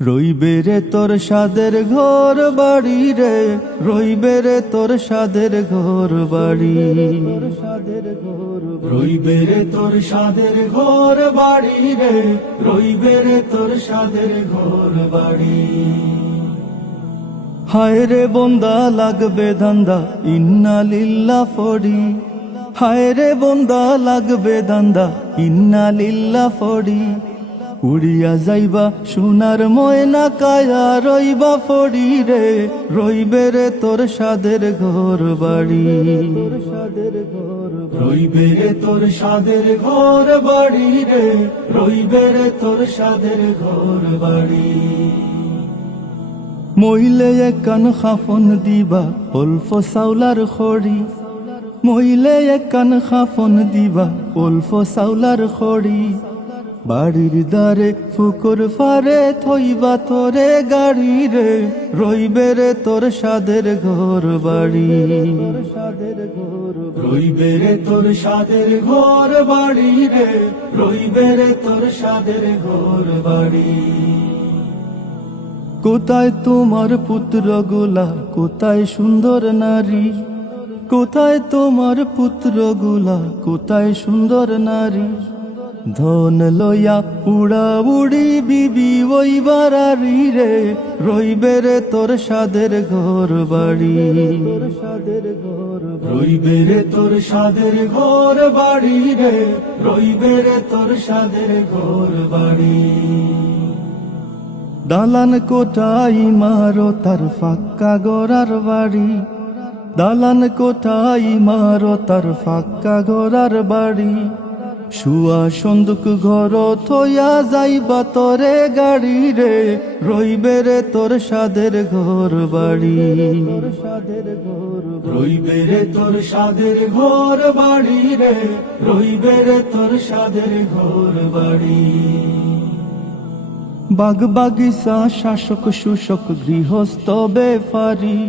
রইবে রে তোর সাদের ঘর বাড়ি রে, রইবে রে তোর সাদের ঘর বাড়ি, রইবে রে তোর সাদের ঘর বাড়ি রে, রইবে রে তোর সাদের ঘর বাড়ি। হায় রে বন্দা লাগবে ধান্দা ইন্না লিল্লাহ ফড়ি, হায় রে বন্দা লাগবে ধান্দা ইন্না লিল্লাহ ফড়ি। উড়িয়া যাইবা সোনার ময়না কায়া রইবা ফড়ি রে, রইবে রে তোর সাদের ঘর বাড়ি, রইবে রে তোর সাদের ঘর বাড়ি রে, রইবে রে তোর সাদের ঘর বাড়ি। মইলে একান খাফন দিবা অল্প চাউলার খড়ি, মইলে একান খাফন দিবা অল্প চাউলার খড়ি। বাড়ির দ্বারে ফুকুর ফারে থইবা তোরে গাড়ি রে, রইবে রে তোর সাদের ঘর বাড়ি, রইবে রে তোর সাদের ঘর বাড়ি রে, রইবে রে তোর সাদের ঘর বাড়ি। কোথায় তোমার পুত্র গুলা, কোথায় সুন্দর নারী, কোথায় তোমার পুত্র গুলা, কোথায় সুন্দর নারী। ধন লইয়া উড়া উড়ি বিবি ওই বাড়ি রে, রইবে রে তোর সাদের ঘর বাড়ি, রইবে রে তোর সাদের ঘর বাড়ি রে, রইবে রে তোর সাদের ঘর বাড়ি। দালান কোঠা ইমারতার ফাঁকা গড়ার বাড়ি, দালান কোঠা ইমারতার ফাঁকা গড়ার বাড়ি। শুয়া সন্দুক ঘর থইয়া যাইবা তোরে গাড়ি রে, রইবে রে তোর সাদের ঘর বাড়ি, রইবে রে তোর সাদের ঘর বাড়ি রে, রইবে রে তোর সাদের ঘর বাড়ি। বাগ বাগিচা শাসক শোষক গৃহস্থ বেফারি,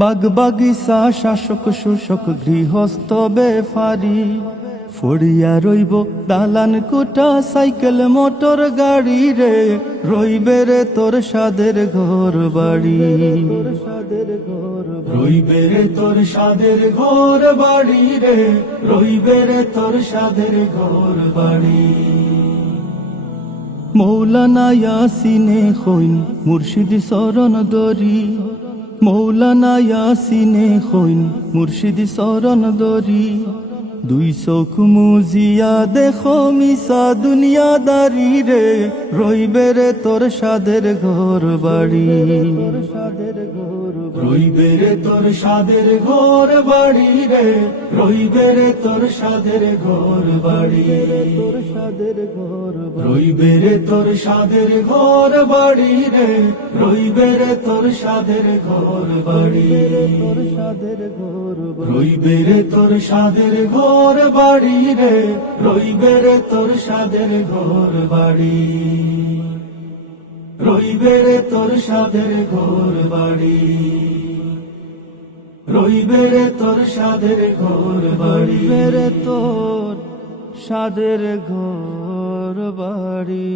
বাগ বাগিচা শাসক শোষক গৃহস্থ বেফারি। ফড়িয়া রইব দালান কোঠা সাইকেল মোটর গাড়ি রে, রইবে রে তোর সাদের ঘর বাড়ি, রইবে রে তোর সাদের ঘর বাড়ি রে, রইবে রে তোর সাদের ঘর বাড়ি। মৌলানা ইয়াসিনে খৈন মুর্শিদ শরণ দরি, মৌলানা ইয়াসিনে খৈন মুর্শিদ শরণ দরি। দুই চোখ মুজিয়া দেখো মিশা দুনিয়াদারি রে, রইবে রে তোর সাদের ঘর বাড়ি, রইবে রে তোর সাদের ঘর বাড়ি রে, রইবে রে তোর সাদের ঘর বাড়ি, রইবে রে তোর সাদের ঘর বাড়ি রে, রইবে রে তোর সাদের ঘর বাড়ি, রইবে রে তোর সাদের ঘর বাড়ি রে, রইবে রে তোর সাদের ঘর বাড়ি, রইবে রে তোর সাদের ঘর বাড়ি, রইবে রে তোর সাদের ঘর বাড়ি, রইবে রে তোর সাদের ঘর বাড়ি।